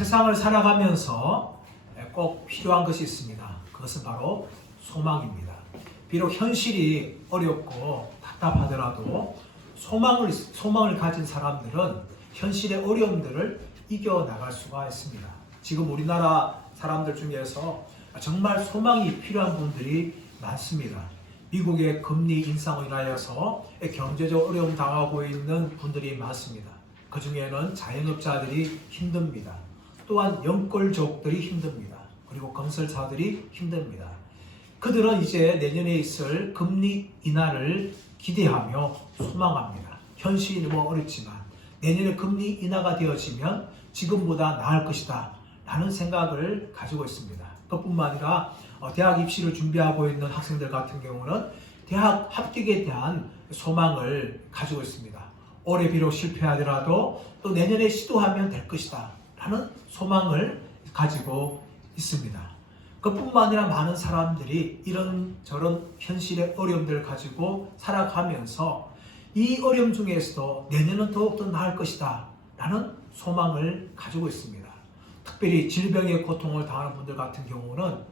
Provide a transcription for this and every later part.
세상을 살아가면서 꼭 필요한 것이 있습니다. 그것은 바로 소망입니다. 비록 현실이 어렵고 답답하더라도 소망을 가진 사람들은 현실의 어려움들을 이겨나갈 수가 있습니다. 지금 우리나라 사람들 중에서 정말 소망이 필요한 분들이 많습니다. 미국의 금리 인상으로 인하여서 경제적 어려움 당하고 있는 분들이 많습니다. 그 중에는 자영업자들이 힘듭니다. 또한 영끌족들이 힘듭니다. 그리고 건설사들이 힘듭니다. 그들은 이제 내년에 있을 금리 인하를 기대하며 소망합니다. 현실이 너무 어렵지만 내년에 금리 인하가 되어지면 지금보다 나을 것이다 라는 생각을 가지고 있습니다. 그뿐만 아니라 대학 입시를 준비하고 있는 학생들 같은 경우는 대학 합격에 대한 소망을 가지고 있습니다. 올해 비록 실패하더라도 또 내년에 시도하면 될 것이다 라는 소망을 가지고 있습니다. 그뿐만 아니라 많은 사람들이 이런저런 현실의 어려움들을 가지고 살아가면서 이 어려움 중에서도 내년은 더욱더 나을 것이다 라는 소망을 가지고 있습니다. 특별히 질병의 고통을 당하는 분들 같은 경우는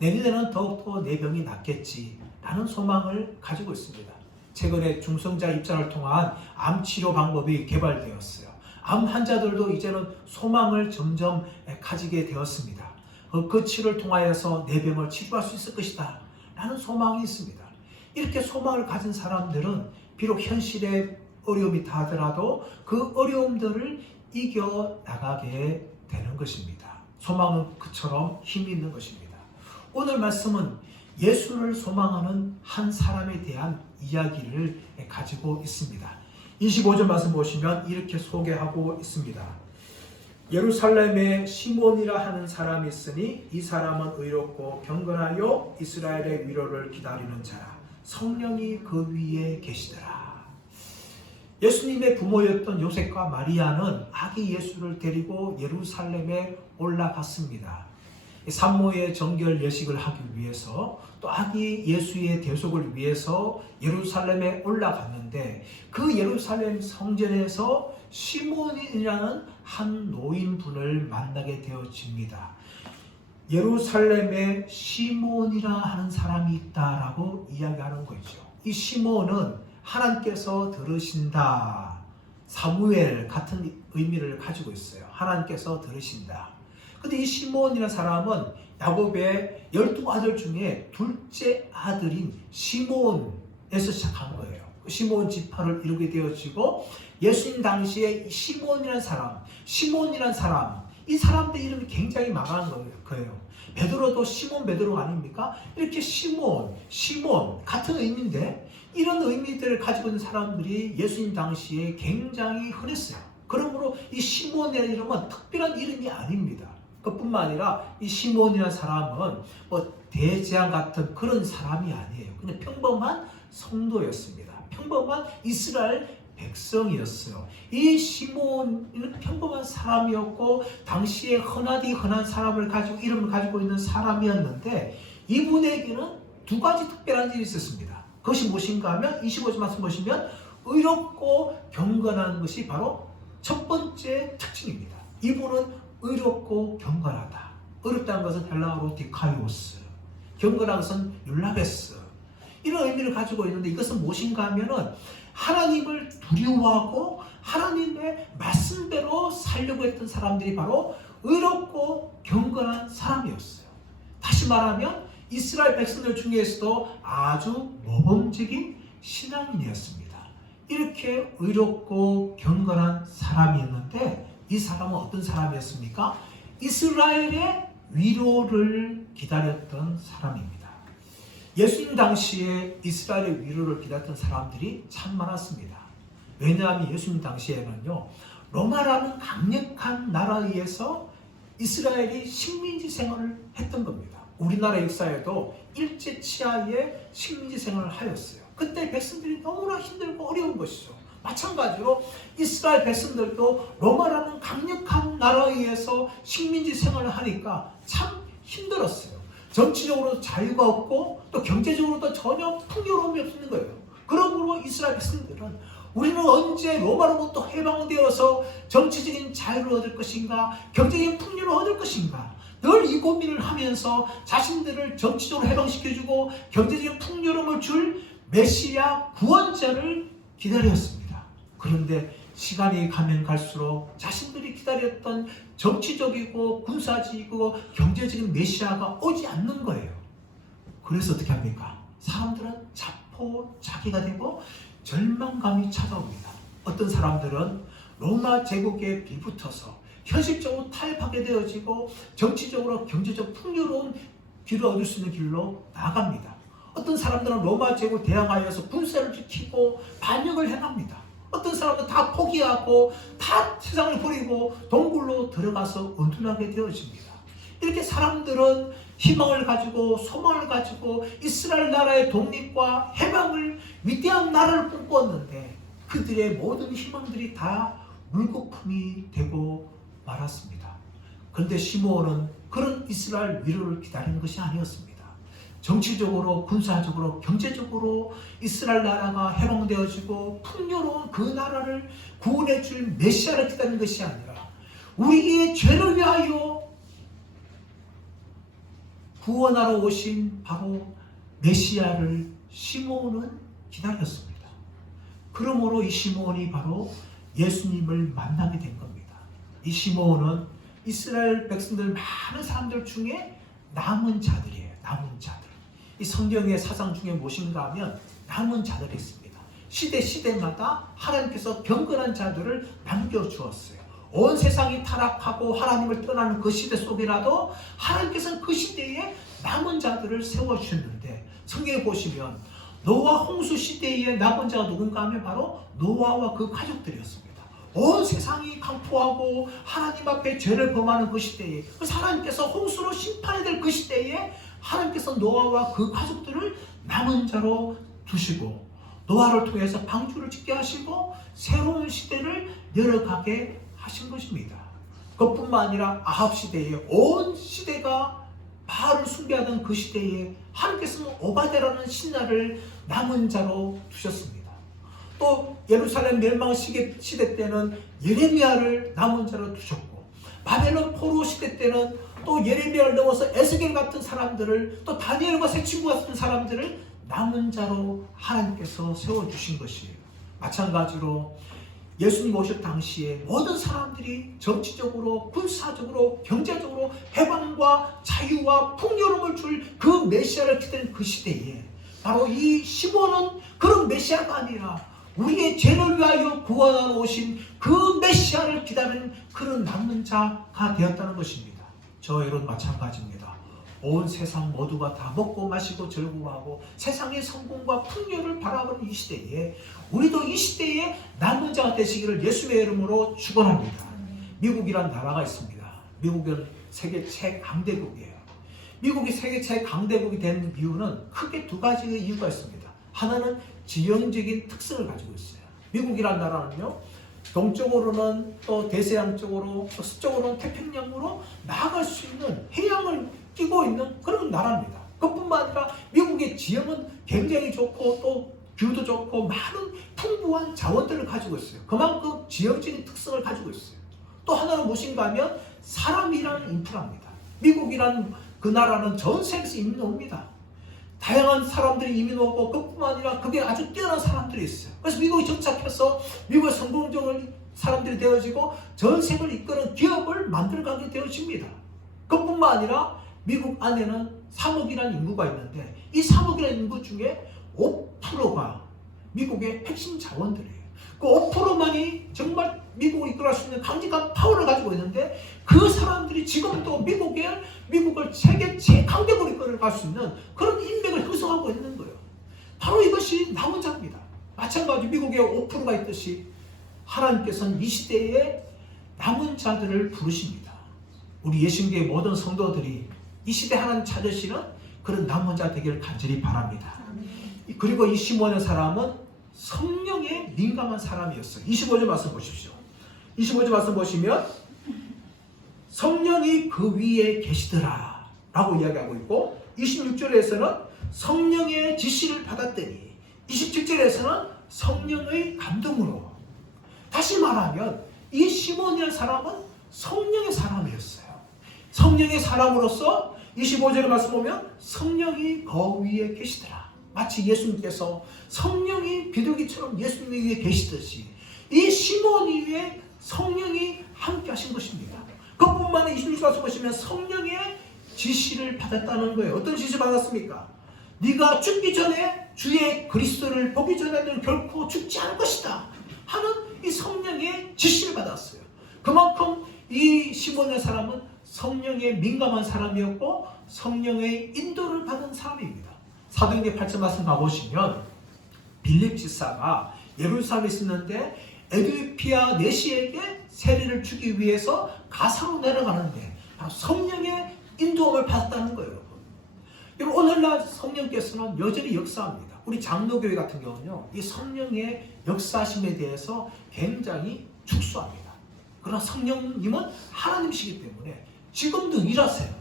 내년에는 더욱더 내 병이 낫겠지 라는 소망을 가지고 있습니다. 최근에 중성자 입장을 통한 암 치료 방법이 개발되었어요. 암 환자들도 이제는 소망을 점점 가지게 되었습니다. 그 치료를 통하여서 내 병을 치료할 수 있을 것이다 라는 소망이 있습니다. 이렇게 소망을 가진 사람들은 비록 현실의 어려움이 다하더라도 그 어려움들을 이겨나가게 되는 것입니다. 소망은 그처럼 힘이 있는 것입니다. 오늘 말씀은 예수를 소망하는 한 사람에 대한 이야기를 가지고 있습니다. 25절 말씀 보시면 이렇게 소개하고 있습니다. 예루살렘에 시몬이라 하는 사람이 있으니 이 사람은 의롭고 경건하여 이스라엘의 위로를 기다리는 자라. 성령이 그 위에 계시더라. 예수님의 부모였던 요셉과 마리아는 아기 예수를 데리고 예루살렘에 올라갔습니다. 산모의 정결 예식을 하기 위해서 또 아기 예수의 대속을 위해서 예루살렘에 올라갔는데 그 예루살렘 성전에서 시몬이라는 한 노인분을 만나게 되어집니다. 예루살렘에 시몬이라 하는 사람이 있다라고 이야기하는 거죠. 이 시몬은 하나님께서 들으신다, 사무엘 같은 의미를 가지고 있어요. 하나님께서 들으신다. 근데 이 시몬이라는 사람은 야곱의 12아들 중에 둘째 아들인 시몬에서 시작한 거예요. 시몬 지파를 이루게 되어지고 예수님 당시에 시몬이라는 사람, 이 사람들 이름이 굉장히 많은 거예요. 베드로도 시몬 베드로가 아닙니까? 이렇게 시몬 같은 의미인데 이런 의미들을 가지고 있는 사람들이 예수님 당시에 굉장히 흔했어요. 그러므로 이 시몬이라는 이름은 특별한 이름이 아닙니다. 그뿐만 아니라 이 시몬이라는 사람은 대재앙 같은 그런 사람이 아니에요. 그냥 평범한 성도였습니다. 평범한 이스라엘 백성이었어요. 이 시몬은 평범한 사람이었고 당시에 흔한 사람을 가지고 이름을 가지고 있는 사람이었는데 이분에게는 두 가지 특별한 일이 있었습니다. 그것이 무엇인가 하면 25절 말씀 보시면 의롭고 경건한 것이 바로 첫 번째 특징입니다. 이분은 의롭고 경건하다. 의롭다는 것은 헬라어로 디카이오스, 경건한 것은 율라베스, 이런 의미를 가지고 있는데 이것은 무엇인가 하면은 하나님을 두려워하고 하나님의 말씀대로 살려고 했던 사람들이 바로 의롭고 경건한 사람이었어요. 다시 말하면 이스라엘 백성들 중에서도 아주 모범적인 신앙인이었습니다. 이렇게 의롭고 경건한 사람이었는데 이 사람은 어떤 사람이었습니까? 이스라엘의 위로를 기다렸던 사람입니다. 예수님 당시에 이스라엘의 위로를 기다렸던 사람들이 참 많았습니다. 왜냐하면 예수님 당시에는요, 로마라는 강력한 나라에 의해서 이스라엘이 식민지 생활을 했던 겁니다. 우리나라 역사에도 일제 치하에 식민지 생활을 하였어요. 그때 백성들이 너무나 힘들고 어려운 것이죠. 마찬가지로 이스라엘 백성들도 로마라는 강력한 나라에 의해서 식민지 생활을 하니까 참 힘들었어요. 정치적으로도 자유가 없고 또 경제적으로도 전혀 풍요로움이 없는 거예요. 그러므로 이스라엘 백성들은 우리는 언제 로마로부터 해방되어서 정치적인 자유를 얻을 것인가, 경제적인 풍요를 얻을 것인가, 늘 이 고민을 하면서 자신들을 정치적으로 해방시켜주고 경제적인 풍요로움을 줄 메시아 구원자를 기다렸습니다. 그런데 시간이 가면 갈수록 자신들이 기다렸던 정치적이고 군사적이고 경제적인 메시아가 오지 않는 거예요. 그래서 어떻게 합니까? 사람들은 자포자기가 되고 절망감이 찾아옵니다. 어떤 사람들은 로마 제국에 빌붙어서 현실적으로 타협하게 되어지고 정치적으로 경제적 풍요로운 길을 얻을 수 있는 길로 나갑니다. 어떤 사람들은 로마 제국을 대항하여서 군사를 지키고 반역을 행합니다. 어떤 사람들은 다 포기하고 다 세상을 버리고 동굴로 들어가서 은둔하게 되어집니다. 이렇게 사람들은 희망을 가지고 소망을 가지고 이스라엘 나라의 독립과 해방을 위대한 나라를 꿈꾸었는데 그들의 모든 희망들이 다 물거품이 되고 말았습니다. 그런데 시므온은 그런 이스라엘 위로를 기다리는 것이 아니었습니다. 정치적으로, 군사적으로, 경제적으로 이스라엘 나라가 해방되어지고 풍요로운 그 나라를 구원해 줄 메시아를 기다리는 것이 아니라 우리의 죄를 위하여 구원하러 오신 바로 메시아를 시므온은 기다렸습니다. 그러므로 이 시므온이 바로 예수님을 만나게 된 겁니다. 이 시므온은 이스라엘 백성들 많은 사람들 중에 남은 자들이에요. 남은 자들. 이 성경의 사상 중에 무엇인가 하면 남은 자들이 있습니다. 시대마다 하나님께서 경건한 자들을 남겨주었어요. 온 세상이 타락하고 하나님을 떠나는 그 시대 속이라도 하나님께서는 그 시대에 남은 자들을 세워주셨는데 성경에 보시면 노아 홍수 시대에 남은 자가 누군가 하면 바로 노아와 그 가족들이었습니다. 온 세상이 강포하고 하나님 앞에 죄를 범하는 그 시대에 그래서 하나님께서 홍수로 심판이 될 그 시대에 하나님께서 노아와 그 가족들을 남은 자로 두시고 노아를 통해서 방주를 짓게 하시고 새로운 시대를 열어가게 하신 것입니다. 그것뿐만 아니라 아합 시대에 온 시대가 바알을 숭배하던 그 시대에 하나님께서는 오바데라는 신하를 남은 자로 두셨습니다. 또 예루살렘 멸망 시대 때는 예레미야를 남은 자로 두셨고 바벨론 포로 시대 때는 또 예레미야를 넘어서 에스겔 같은 사람들을 또 다니엘과 새 친구 같은 사람들을 남은 자로 하나님께서 세워주신 것이에요. 마찬가지로 예수님 오실 당시에 모든 사람들이 정치적으로 군사적으로 경제적으로 해방과 자유와 풍요로움을 줄 그 메시아를 기다리는 그 시대에 바로 이 시므온은 그런 메시아가 아니라 우리의 죄를 위하여 구원하러 오신 그 메시아를 기다리는 그런 남은 자가 되었다는 것입니다. 저 여러분 마찬가지입니다. 온 세상 모두가 다 먹고 마시고 즐거워하고 세상의 성공과 풍요를 바라보는 이 시대에 우리도 이 시대에 남은 자가 되시기를 예수의 이름으로 축원합니다. 미국이란 나라가 있습니다. 미국은 세계 최강대국이에요. 미국이 세계 최강대국이 된 이유는 크게 두 가지의 이유가 있습니다. 하나는 지형적인 특성을 가지고 있어요. 미국이란 나라는요, 동쪽으로는 또 대서양 쪽으로 또 서쪽으로는 태평양으로 나아갈 수 있는 해양을 끼고 있는 그런 나라입니다. 그뿐만 아니라 미국의 지형은 굉장히 좋고 또 뷰도 좋고 많은 풍부한 자원들을 가지고 있어요. 그만큼 지형적인 특성을 가지고 있어요. 또 하나는 무엇인가 하면 사람이라는 인프라입니다. 미국이라는 그 나라는 전 세계에서 이민 옵니다. 다양한 사람들이 이민 오고 그뿐만 아니라 그게 아주 뛰어난 사람들이 있어요. 그래서 미국이 정착해서 미국의 성공적인 사람들이 되어지고 전 세계를 이끄는 기업을 만들어가게 되어집니다. 그뿐만 아니라 미국 안에는 3억이라는 인구가 있는데 이 3억이라는 인구 중에 5%가 미국의 핵심 자원들이에요. 그 5%만이 정말 미국을 이끌어갈 수 있는 강력한 파워를 가지고 있는데 그 사람들이 지금도 미국을 세계 최강대국으로 이끌어갈 수 있는 그런 인맥을 형성하고 있는 거예요. 바로 이것이 남은 자입니다. 마찬가지 미국에 5%가 있듯이 하나님께서는 이 시대에 남은 자들을 부르십니다. 우리 예신교의 모든 성도들이 이 시대 하나님 찾으시는 그런 남은 자 되기를 간절히 바랍니다. 그리고 이 시므온의 사람은 성령에 민감한 사람이었어요. 25절 말씀 보십시오. 25절 말씀 보시면 성령이 그 위에 계시더라 라고 이야기하고 있고 26절에서는 성령의 지시를 받았더니 27절에서는 성령의 감동으로. 다시 말하면 이 시몬이라는 사람은 성령의 사람이었어요. 성령의 사람으로서 25절의 말씀 보면 성령이 그 위에 계시더라. 마치 예수님께서 성령이 비둘기처럼 예수님 위에 계시듯이 이 시몬 위에 성령이 함께 하신 것입니다. 그뿐만 아니라 26절에서 보시면 성령의 지시를 받았다는 거예요. 어떤 지시를 받았습니까? 네가 죽기 전에 주의 그리스도를 보기 전에는 결코 죽지 않을 것이다 하는 이 성령의 지시를 받았어요. 그만큼 이 시몬의 사람은 성령에 민감한 사람이었고 성령의 인도를 받은 사람입니다. 사도행전 8장 말씀 가보시면 빌립 지사가 예루살렘에 있었는데 에디오피아 내시에게 세리를 주기 위해서 가사로 내려가는데 성령의 인도함을 받았다는 거예요. 여러분, 오늘날 성령께서는 여전히 역사합니다. 우리 장로교회 같은 경우는요, 이 성령의 역사심에 대해서 굉장히 축소합니다. 그러나 성령님은 하나님이시기 때문에 지금도 일하세요.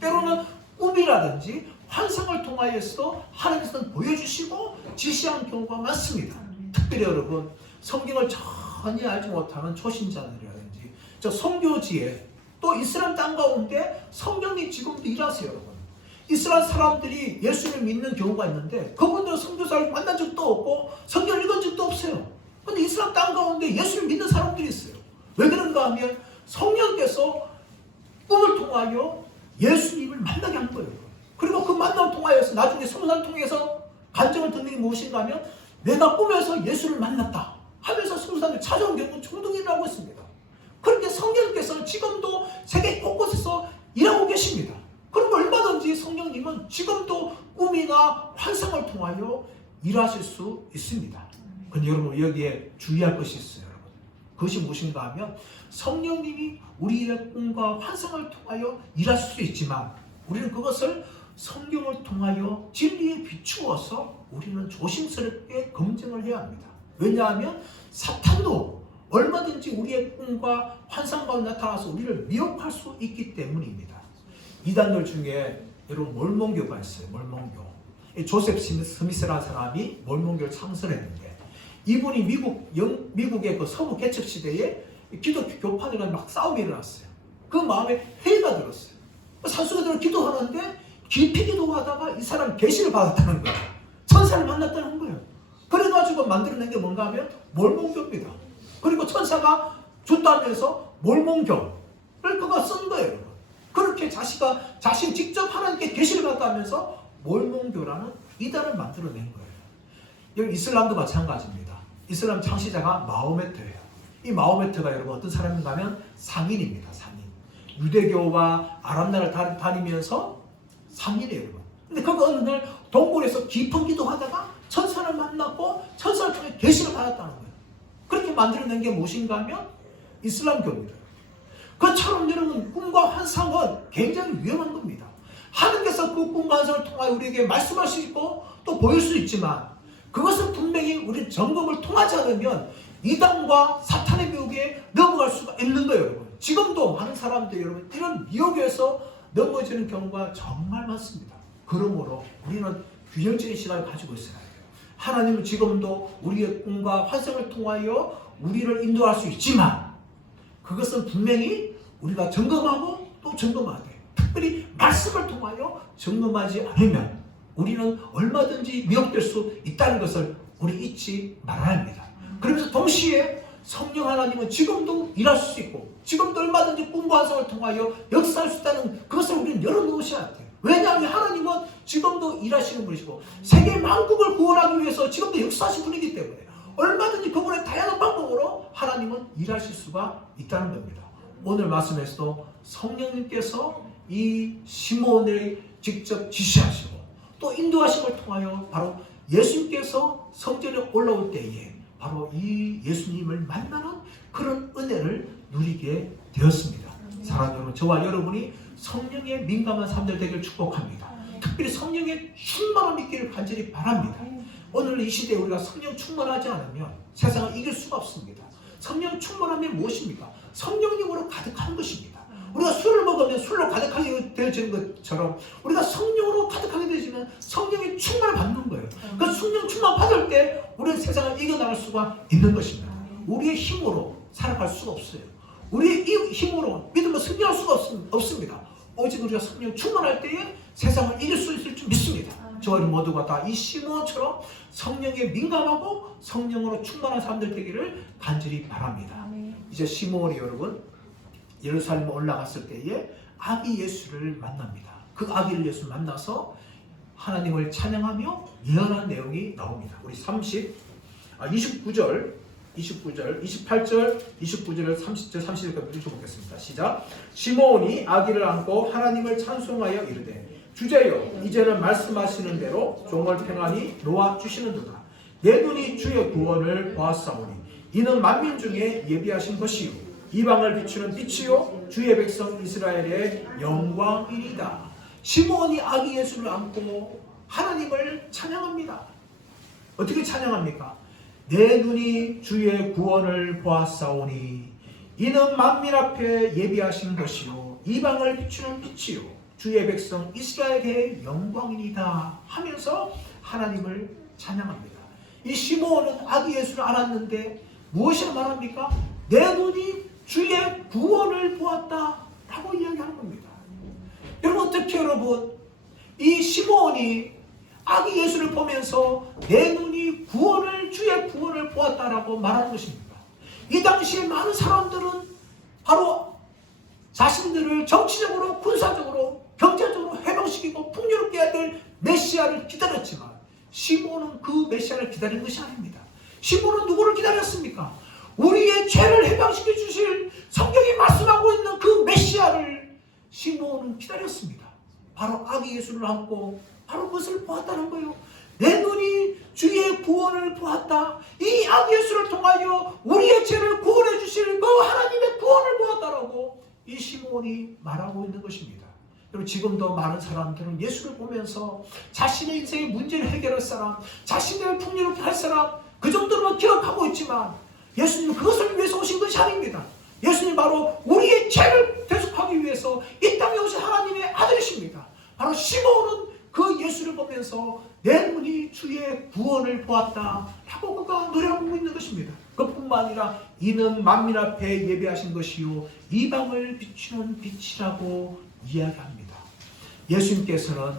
때로는 꿈이라든지 환상을 통하여서도 하나님께서는 보여주시고 지시한 경우가 많습니다. 특별히 여러분, 성경을 전혀 알지 못하는 초신자들이라든지 저 선교지에 또 이슬람 땅 가운데 성령이 지금도 일하세요. 여러분, 이슬람 사람들이 예수를 믿는 경우가 있는데 그분들은 선교사를 만난 적도 없고 성경을 읽은 적도 없어요. 그런데 이슬람 땅 가운데 예수를 믿는 사람들이 있어요. 왜 그런가 하면 성령께서 꿈을 통하여 예수님을 만나게 한 거예요. 그리고 그 만남을 통하여서 나중에 성산을 통해서 간증을 듣는 게 무엇인가 하면 내가 꿈에서 예수를 만났다 하면서 성산을 찾아온 경우는 종종 일어나고 있습니다. 그렇게 성령께서는 지금도 세계 곳곳에서 일하고 계십니다. 그리고 얼마든지 성령님은 지금도 꿈이나 환상을 통하여 일하실 수 있습니다. 그런데 여러분, 여기에 주의할 것이 있어요. 여러분, 그것이 무엇인가 하면 성령님이 우리의 꿈과 환상을 통하여 일하실 수 있지만 우리는 그것을 성경을 통하여 진리에 비추어서 우리는 조심스럽게 검증을 해야 합니다. 왜냐하면 사탄도 얼마든지 우리의 꿈과 환상 가운데 나타나서 우리를 미혹할 수 있기 때문입니다. 이단들 중에 여러분 몰몬교가 있어요. 몰몬교. 조셉 스미스라는 사람이 몰몬교를 창설했는데 이분이 미국의 그 서부 개척 시대에 기독교 교파들과 막 싸움이 일어났어요. 그 마음에 회의가 들었어요. 산수가들은 기도하는데 깊이 기도하다가 이 사람 계시를 받았다는 거예요. 천사를 만났다는 거예요. 그래가지고 만들어낸 게 뭔가 하면 몰몬교입니다. 그리고 천사가 줬다면서 몰몬교를 그가 쓴 거예요. 그렇게 자신 직접 하나님께 계시를 받았다면서 몰몬교라는 이단을 만들어낸 거예요. 여기 이슬람도 마찬가지입니다. 이슬람 창시자가 마호메트예요. 이 마호메트가 여러분 어떤 사람인가 하면 상인입니다. 상인. 유대교와 아랍 나라를 다니면서 상인이에요. 여러분. 근데 그가 어느 날 동굴에서 깊은 기도하다가 천사를 만났고 천사를 통해 계시를 받았다는 거예요. 그렇게 만들어낸 게 무엇인가 하면 이슬람교입니다. 그처럼 여러분 꿈과 환상은 굉장히 위험한 겁니다. 하나님께서 그 꿈과 환상을 통하여 우리에게 말씀할 수 있고 또 보일 수 있지만 그것은 분명히 우리 점검을 통하지 않으면 이단과 사탄의 미혹에 넘어갈 수가 있는 거예요. 여러분. 지금도 많은 사람들이 여러분 이런 미혹에서 넘어지는 경우가 정말 많습니다. 그러므로 우리는 균형적인 시각을 가지고 있어야 해요. 하나님은 지금도 우리의 꿈과 환상을 통하여 우리를 인도할 수 있지만 그것은 분명히 우리가 점검하고 또 점검해야 돼요. 특별히 말씀을 통하여 점검하지 않으면 우리는 얼마든지 미혹될 수 있다는 것을 우리 잊지 말아야 합니다. 그러면서 동시에 성령 하나님은 지금도 일할 수 있고 지금도 얼마든지 꿈과 환상을 통하여 역사할 수 있다는 그것을 우리는 열어놓으셔야 돼요. 왜냐하면 하나님은 지금도 일하시는 분이시고 세계 만국을 구원하기 위해서 지금도 역사하시는 분이기 때문에 얼마든지 그분의 다양한 방법으로 하나님은 일하실 수가 있다는 겁니다. 오늘 말씀에서도 성령님께서 이 시몬을 직접 지시하시고 또 인도하심을 통하여 바로 예수님께서 성전에 올라올 때에 바로 이 예수님을 만나는 그런 은혜를 누리게 되었습니다. 사랑하는 여러분, 저와 여러분이 성령에 민감한 사람들 되기를 축복합니다. 특별히 성령의 충만함이 있기를 간절히 바랍니다. 오늘 이 시대에 우리가 성령 충만하지 않으면 세상을 이길 수가 없습니다. 성령 충만하면 무엇입니까? 성령님으로 가득한 것입니다. 우리가 술을 먹으면 술로 가득하게 되어지는 것처럼 우리가 성령으로 가득하게 되어지면 성령의 충만을 받는 거예요. 그 성령 충만 받을 때 우리는 세상을 이겨나갈 수가 있는 것입니다. 우리의 힘으로 살아갈 수가 없어요. 우리의 힘으로 믿음으로 승리할 수가 없습니다. 오직 우리가 성령 충만할 때에 세상을 이길 수 있을 줄 믿습니다. 저희 모두가 다 이 시몬처럼 성령에 민감하고 성령으로 충만한 사람들 되기를 간절히 바랍니다. 이제 시몬이 여러분 예루살렘에 올라갔을 때에 아기 예수를 만납니다. 그 아기 예수를 만나서 하나님을 찬양하며 예언한 내용이 나옵니다. 우리 29절, 28절, 29절, 30절, 31절까지 읽어보겠습니다. 시작. 시몬이 아기를 안고 하나님을 찬송하여 이르되 주제여 이제는 말씀하시는 대로 종을 평안히 놓아주시는도다. 내 눈이 주의 구원을 보았사오니 이는 만민 중에 예비하신 것이요 이방을 비추는 빛이요 주의 백성 이스라엘의 영광이니이다. 시몬이 아기 예수를 안고 하나님을 찬양합니다. 어떻게 찬양합니까? 내 눈이 주의 구원을 보았사오니 이는 만민 앞에 예비하신 것이요 이방을 비추는 빛이요 주의 백성 이스라엘의 영광이니이다 하면서 하나님을 찬양합니다. 이 시몬은 아기 예수를 알았는데 무엇이라 말합니까? 내 눈이 주의 구원을 보았다 라고 이야기하는 겁니다. 여러분 어떻게 여러분 이 시몬이 아기 예수를 보면서 내 눈이 주의 구원을 보았다라고 말하는 것입니다. 이 당시에 많은 사람들은 바로 자신들을 정치적으로 군사적으로 경제적으로 해방시키고 풍요롭게 해야 될 메시아를 기다렸지만 시몬은 그 메시아를 기다린 것이 아닙니다. 시몬은 누구를 기다렸습니까? 우리의 죄를 해방시켜 주실 성경이 말씀하고 있는 그 메시아를 시몬은 기다렸습니다. 바로 아기 예수를 안고 바로 그것을 보았다는 거예요. 내 눈이 주의 구원을 보았다. 이 아기 예수를 통하여 우리의 죄를 구원해 주실 그 하나님의 구원을 보았다라고 이 시몬이 말하고 있는 것입니다. 그리고 지금도 많은 사람들은 예수를 보면서 자신의 인생의 문제를 해결할 사람, 자신의 풍요롭게 할 사람 그 정도로만 기억하고 있지만 예수님은 그것을 위해서 오신 것이 아닙니다. 예수님 바로 우리의 죄를 대속하기 위해서 이 땅에 오신 하나님의 아들이십니다. 바로 시몬은 그 예수를 보면서 내 눈이 주의 구원을 보았다 라고 그가 노래하고 있는 것입니다. 그뿐만 아니라 이는 만민 앞에 예배하신 것이요 이방을 비추는 빛이라고 이야기합니다. 예수님께서는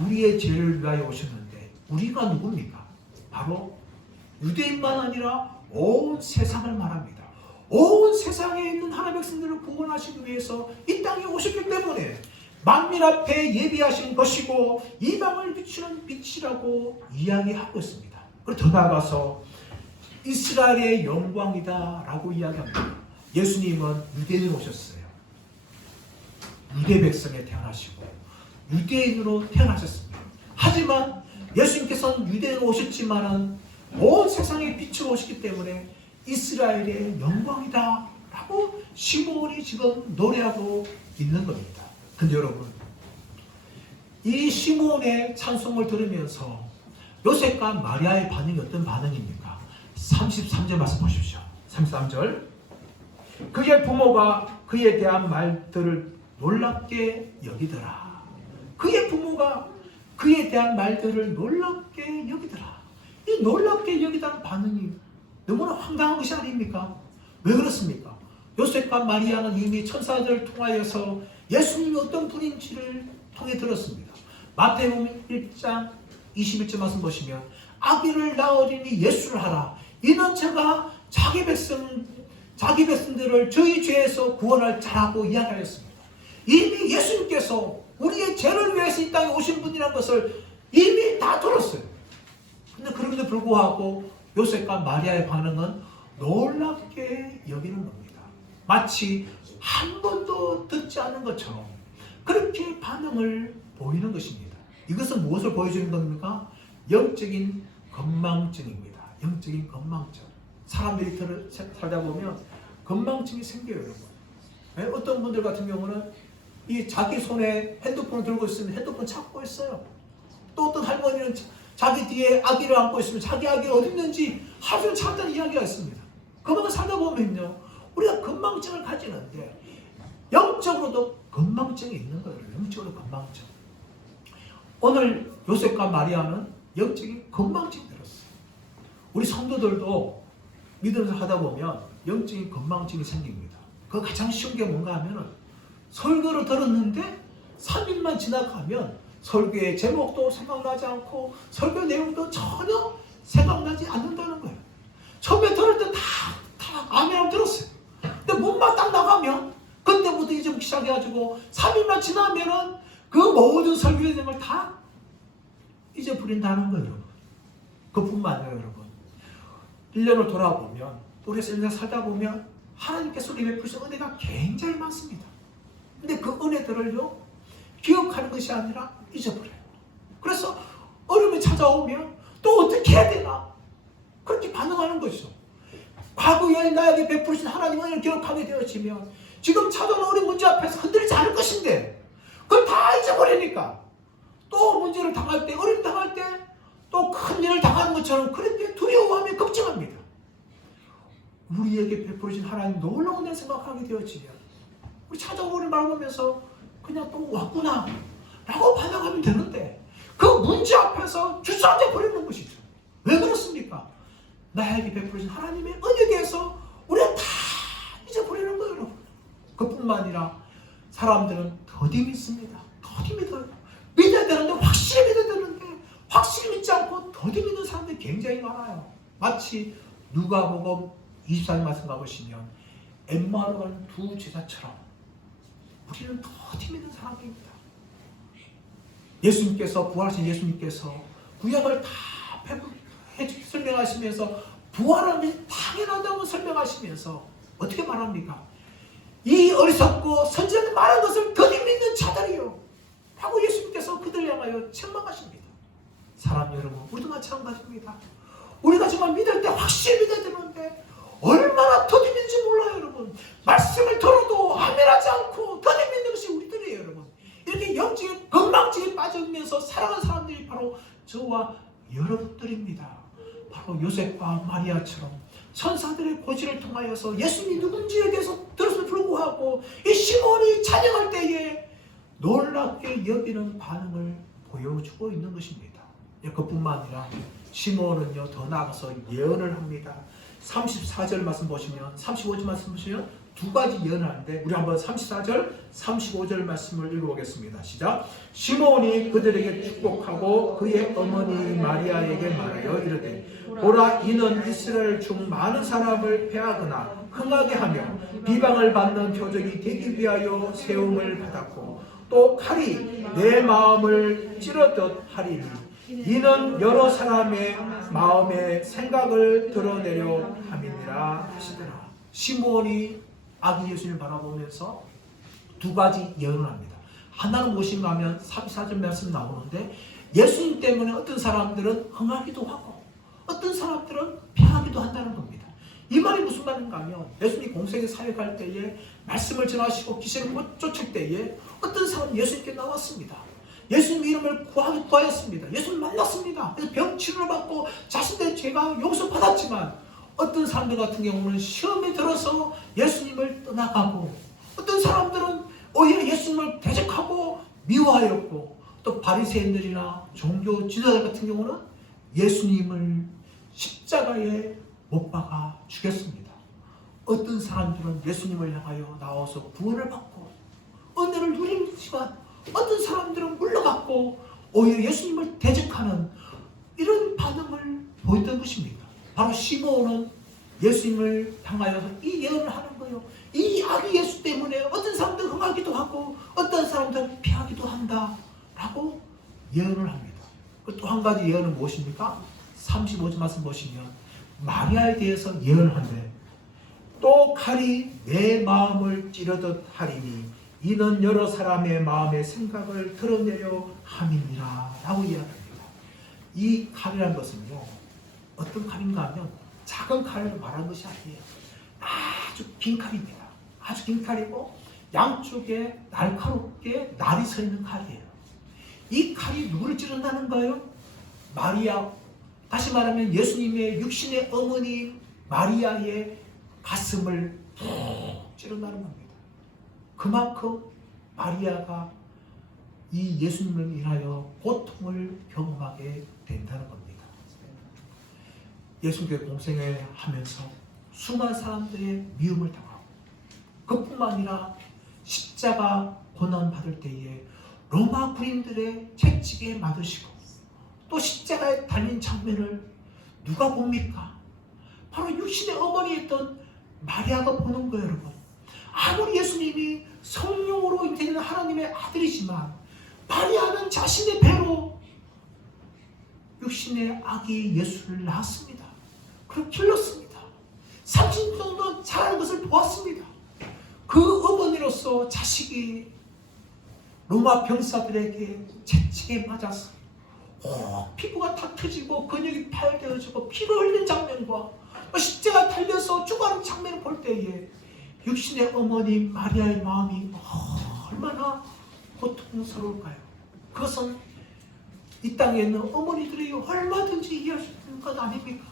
우리의 죄를 위하여 오셨는데 우리가 누굽니까? 바로 유대인만 아니라 온 세상을 말합니다. 온 세상에 있는 하나님의 백성들을 구원하시기 위해서 이 땅에 오셨기 때문에 만민 앞에 예비하신 것이고 이방을 비추는 빛이라고 이야기하고 있습니다. 그리고 더 나아가서 이스라엘의 영광이다 라고 이야기합니다. 예수님은 유대인으로 오셨어요. 유대 백성에 태어나시고 유대인으로 태어나셨습니다. 하지만 예수님께서는 유대인으로 오셨지만은 온 세상에 빛으로 오셨기 때문에 이스라엘의 영광이다 라고 시몬이 지금 노래하고 있는 겁니다. 근데 여러분 이 시몬의 찬송을 들으면서 요셉과 마리아의 반응이 어떤 반응입니까? 33절 말씀 보십시오. 33절 그의 부모가 그에 대한 말들을 놀랍게 여기더라. 그의 부모가 그에 대한 말들을 놀랍게 여기더라. 이 놀랍게 여기다는 반응이 너무나 황당한 것이 아닙니까? 왜 그렇습니까? 요셉과 마리아는 이미 천사들을 통하여서 예수님이 어떤 분인지를 통해 들었습니다. 마태복음 1장 21절 말씀 보시면 아기를 낳으리니 예수를 하라. 이는 제가 자기 백성들을 저희 죄에서 구원할 자라고 이야기하였습니다. 이미 예수님께서 우리의 죄를 위해서 이 땅에 오신 분이라는 것을 이미 다 들었어요. 근데 그럼에도 불구하고 요셉과 마리아의 반응은 놀랍게 여기는 겁니다. 마치 한 번도 듣지 않은 것처럼 그렇게 반응을 보이는 것입니다. 이것은 무엇을 보여주는 겁니까? 영적인 건망증입니다. 영적인 건망증. 사람들이 살다 보면 건망증이 생겨요, 여러분. 어떤 분들 같은 경우는 이 자기 손에 핸드폰을 들고 있으면 핸드폰 찾고 있어요. 또 어떤 할머니는 자기 뒤에 아기를 안고 있으면 자기 아기가 어디 있는지 하루 종일 찾다는 이야기가 있습니다. 그만큼 살다 보면요, 우리가 건망증을 가지는데 영적으로도 건망증이 있는 거예요. 영적으로 건망증. 오늘 요셉과 마리아는 영적인 건망증이 들었어요. 우리 성도들도 믿으면서 하다 보면 영적인 건망증이 생깁니다. 그 가장 쉬운 게 뭔가 하면은 설교를 들었는데 3일만 지나가면 설교의 제목도 생각나지 않고 설교 내용도 전혀 생각나지 않는다는 거예요. 처음에 들을 때 다 아멘 들었어요. 근데 문만 딱 나가면 그때부터 이제 시작해가지고 3일만 지나면은 그 모든 설교에 대한 걸 다 잊어버린다는 거예요, 여러분. 그뿐만 아니라 여러분. 1년을 돌아보면, 우리가 1년 살다 보면 하나님께서 우리 베푸신 은혜가 굉장히 많습니다. 근데 그 은혜들을요, 기억하는 것이 아니라 잊어버려요. 그래서 어려움이 찾아오면 또 어떻게 해야 되나? 그렇게 반응하는 것이죠. 과거에 나에게 베푸신 하나님의 은혜를 기억하게 되어지면 지금 찾아오는 어려운 문제 앞에서 흔들리지 않을 것인데 그걸 다 잊어버리니까 또 문제를 당할 때, 어려움 당할 때 또 큰 일을 당하는 것처럼 그렇게 두려워하며 걱정합니다. 우리에게 베푸신 하나님 놀라운 일 생각하게 되어지면 우리 찾아오는 말 보면서 그냥 또 왔구나 라고 반응하면 되는데 그 문제 앞에서 주저앉아 버리는 것이죠. 왜 그렇습니까? 나에게 베푸신 하나님의 은혜에 대해서 우리가 다 잊어버리는 거예요, 여러분. 그뿐만 아니라 사람들은 더디 믿습니다. 더디 믿어요. 믿어야 되는데 확실히 믿어야 되는데 확실히 믿지 않고 더디 믿는 사람들이 굉장히 많아요. 마치 누가복음 24장 말씀 가보시면 엠마오로 가는 두 제자처럼 우리는 더디 믿는 사람입니다. 예수님께서 부활하신 예수님께서 구약을 다 설명하시면서 부활함이 당연하다고 설명하시면서 어떻게 말합니까? 이 어리석고 선지자들 말한 것을 더디 믿는 자들이요 하고 예수님께서 그들 향하여 책망하십니다. 사람 여러분, 우리도 마찬가지입니다. 우리가 정말 믿을 때 확실히 믿어야 되는데 얼마나 더디 믿는지 몰라요, 여러분. 말씀을 들어도 아멘하지 않고 더디 믿는 것이 우리들이에요, 여러분. 이렇게 영적인 건망증에 빠지면서 살아가는 사람들이 바로 저와 여러분들입니다. 바로 요셉과 마리아처럼 천사들의 고지를 통하여서 예수님이 누군지에 대해서 들었음을 불구하고 이 시몬이 찬양할 때에 놀랍게 여기는 반응을 보여주고 있는 것입니다. 그뿐만 아니라 시몬은요 더 나아가서 예언을 합니다. 34절 말씀 보시면 35절 말씀 보시면 두 가지 예언을 하는데 우리 한번 34절 35절 말씀을 읽어보겠습니다. 시작. 시몬이 그들에게 축복하고 그의 어머니 마리아에게 말하여 이르되 보라 이는 이스라엘 중 많은 사람을 패하거나 흥하게 하며 비방을 받는 표적이 되기 위하여 세움을 받았고 또 칼이 내 마음을 찌르듯 하리니 이는 여러 사람의 마음의 생각을 드러내려 함이니라 하시더라. 시몬이 아기 예수님을 바라보면서 두 가지 예언을 합니다. 하나는 무엇인가 하면 34절 말씀 나오는데 예수님 때문에 어떤 사람들은 흥하기도 하고 어떤 사람들은 패하기도 한다는 겁니다. 이 말이 무슨 말인가 하면 예수님이 공생에 사역할 때에 말씀을 전하시고 귀신을 쫓을 때에 어떤 사람은 예수님께 나왔습니다. 예수님 이름을 구하였습니다. 예수님 만났습니다. 그래서 병 치료를 받고 자신들의 죄가 용서받았지만 어떤 사람들 같은 경우는 시험에 들어서 예수님을 떠나가고 어떤 사람들은 오히려 예수님을 대적하고 미워하였고 또 바리새인들이나 종교 지도자들 같은 경우는 예수님을 십자가에 못 박아 죽였습니다. 어떤 사람들은 예수님을 향하여 나와서 구원을 받고 은혜를 누리지만 어떤 사람들은 물러갔고 오히려 예수님을 대적하는 이런 반응을 보였던 것입니다. 바로 시몬은 예수님을 향하여서 이 예언을 하는 거예요. 이 아기 예수 때문에 어떤 사람들은 흥하기도 하고 어떤 사람들은 피하기도 한다라고 예언을 합니다. 또 한 가지 예언은 무엇입니까? 35절 말씀 보시면 마리아에 대해서 예언을 한대. 또 칼이 내 마음을 찌르듯 하리니 이는 여러 사람의 마음의 생각을 드러내려 함이니라 라고 이야기합니다. 이 칼이라는 것은요 어떤 칼인가 하면 작은 칼을 말하는 것이 아니에요. 아주 긴 칼입니다. 아주 긴 칼이고 양쪽에 날카롭게 날이 서 있는 칼이에요. 이 칼이 누구를 찌른다는 거예요? 마리아, 다시 말하면 예수님의 육신의 어머니 마리아의 가슴을 푹 찌른다는 겁니다. 그만큼 마리아가 이 예수님을 인하여 고통을 경험하게 된다는 겁니다. 예수님께 공생을 하면서 수많은 사람들의 미움을 당하고, 그뿐만 아니라 십자가 고난 받을 때에 로마 군인들의 채찍에 맞으시고 또 십자가에 달린 장면을 누가 봅니까? 바로 육신의 어머니였던 마리아가 보는 거예요, 여러분. 아무리 예수님이 성령으로 잉태되는 하나님의 아들이지만 마리아는 자신의 배로 육신의 아기 예수를 낳았습니다. 그리고 길렀습니다. 30년 동안 자라는 것을 보았습니다. 그 어머니로서 자식이 로마 병사들에게 채찍에 맞아서 피부가 다 터지고 근육이 파열되어지고 피를 흘린 장면과 십자가 달려서 죽어가는 장면을 볼 때에 육신의 어머니 마리아의 마음이 얼마나 고통스러울까요? 그것은 이 땅에 있는 어머니들이 얼마든지 이해할 수 있는 것 아닙니까?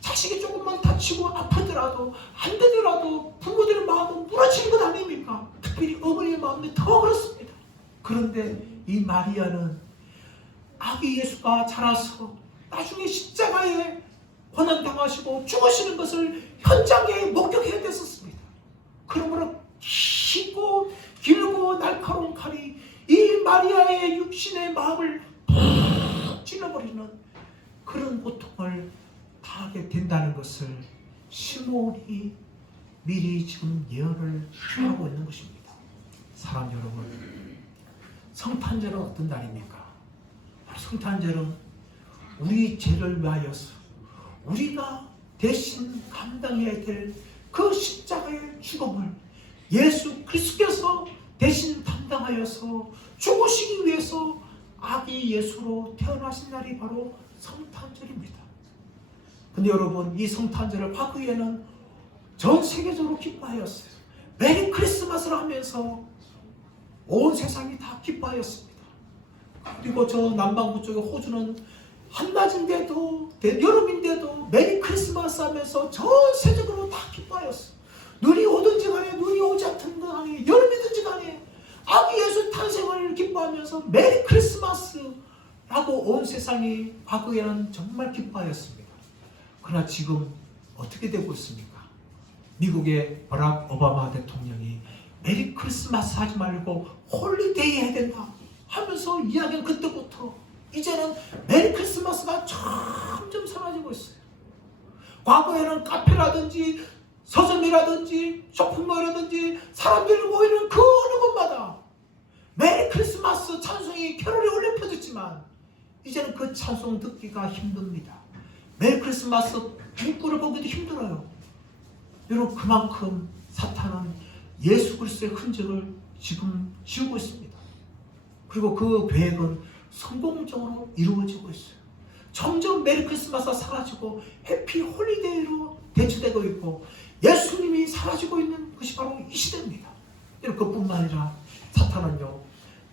자식이 조금만 다치고 아프더라도 안 되더라도 부모들의 마음은 무너지는 것 아닙니까? 특별히 어머니의 마음은 더 그렇습니다. 그런데 이 마리아는 아기 예수가 자라서 나중에 십자가에 고난당하시고 죽으시는 것을 현장에 목격해야 됐었습니다. 그러므로 깊고 길고 날카로운 칼이 이 마리아의 육신의 마음을 푹 찔러버리는 그런 고통을 당하게 된다는 것을 시몬이 미리 지금 예언을 하고 있는 것입니다. 사랑 여러분, 성탄절은 어떤 날입니까? 바로 성탄절은 우리 죄를 위하여서 우리가 대신 감당해야 될 그 십자가의 죽음을 예수 그리스도께서 대신 담당하여서 죽으시기 위해서 아기 예수로 태어나신 날이 바로 성탄절입니다. 근데 여러분, 이 성탄절을 과거에는 전 세계적으로 기뻐하였어요. 메리 크리스마스를 하면서 온 세상이 다 기뻐하였습니다. 그리고 저 남반구 쪽에 호주는 한낮인데도 여름인데도 메리 크리스마스 하면서 전 세계적으로 다 기뻐하였어요. 눈이 오든지 간에 눈이 오지 않든 간에 여름이든지 간에 아기 예수 탄생을 기뻐하면서 메리 크리스마스라고 온 세상이 과거에는 정말 기뻐하였습니다. 그러나 지금 어떻게 되고 있습니까? 미국의 버락 오바마 대통령이 메리 크리스마스 하지 말고 홀리데이 해야 된다 하면서 이야기는 그때부터 이제는 메리 크리스마스가 점점 사라지고 있어요. 과거에는 카페라든지 서점이라든지 쇼핑몰이라든지 사람들이 모이는 그 어느 곳마다 메리 크리스마스 찬송이 캐롤이 울려 퍼졌지만 이제는 그 찬송 듣기가 힘듭니다. 메리 크리스마스 문구를 보기도 힘들어요. 여러분, 그만큼 사탄은 예수 그리스도의 흔적을 지금 지우고 있습니다. 그리고 그 계획은 성공적으로 이루어지고 있어요. 점점 메리 크리스마스가 사라지고 해피 홀리데이로 대체되고 있고 예수님이 사라지고 있는 것이 바로 이 시대입니다. 그뿐만 아니라 사탄은요,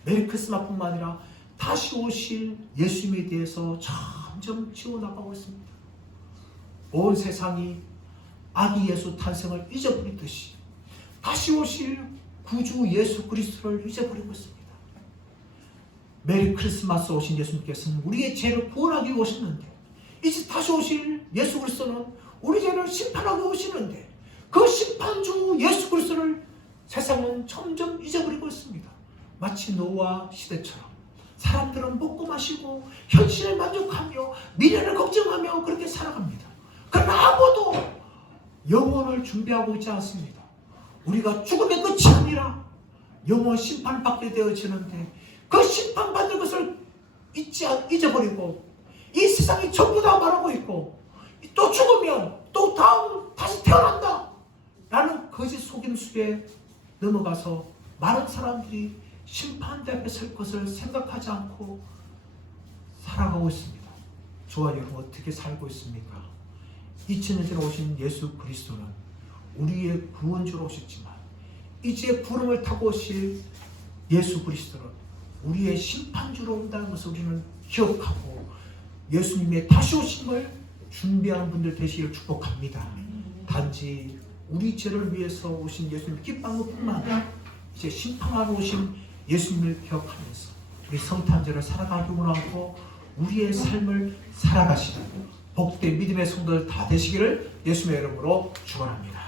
메리 크리스마스뿐만 아니라 다시 오실 예수님에 대해서 점점 지워나가고 있습니다. 온 세상이 아기 예수 탄생을 잊어버리듯이 다시 오실 구주 예수 그리스도를 잊어버리고 있습니다. 메리 크리스마스 오신 예수님께서는 우리의 죄를 구원하기 오셨는데 이제 다시 오실 예수 그리스도는 우리 죄를 심판하기 오시는데 그 심판주 예수 그리스도를 세상은 점점 잊어버리고 있습니다. 마치 노아 시대처럼 사람들은 먹고 마시고 현실에 만족하며 미래를 걱정하며 그렇게 살아갑니다. 그러나 아무도 영혼을 준비하고 있지 않습니다. 우리가 죽음의 끝이 아니라 영원 심판받게 되어지는데 그 심판받을 것을 잊어버리고 이 세상이 전부 다 말하고 있고 또 죽으면 또 다시 태어난다 라는 거짓 속임수에 넘어가서 많은 사람들이 심판대 앞에 설 것을 생각하지 않고 살아가고 있습니다. 저와 여러분 어떻게 살고 있습니까? 2000년 전에 오신 예수 그리스도는 우리의 구원주로 오셨지만 이제 구름을 타고 오실 예수 그리스도는 우리의 심판주로 온다는 것을 우리는 기억하고 예수님의 다시 오심을 준비하는 분들 되시기를 축복합니다. 단지 우리 죄를 위해서 오신 예수님 기뻐하는 것뿐만 아니라 이제 심판하러 오신 예수님을 기억하면서 우리 성탄절을 살아가기 원하고 우리의 삶을 살아가시는 복된 믿음의 성도들 다 되시기를 예수님의 이름으로 축원합니다.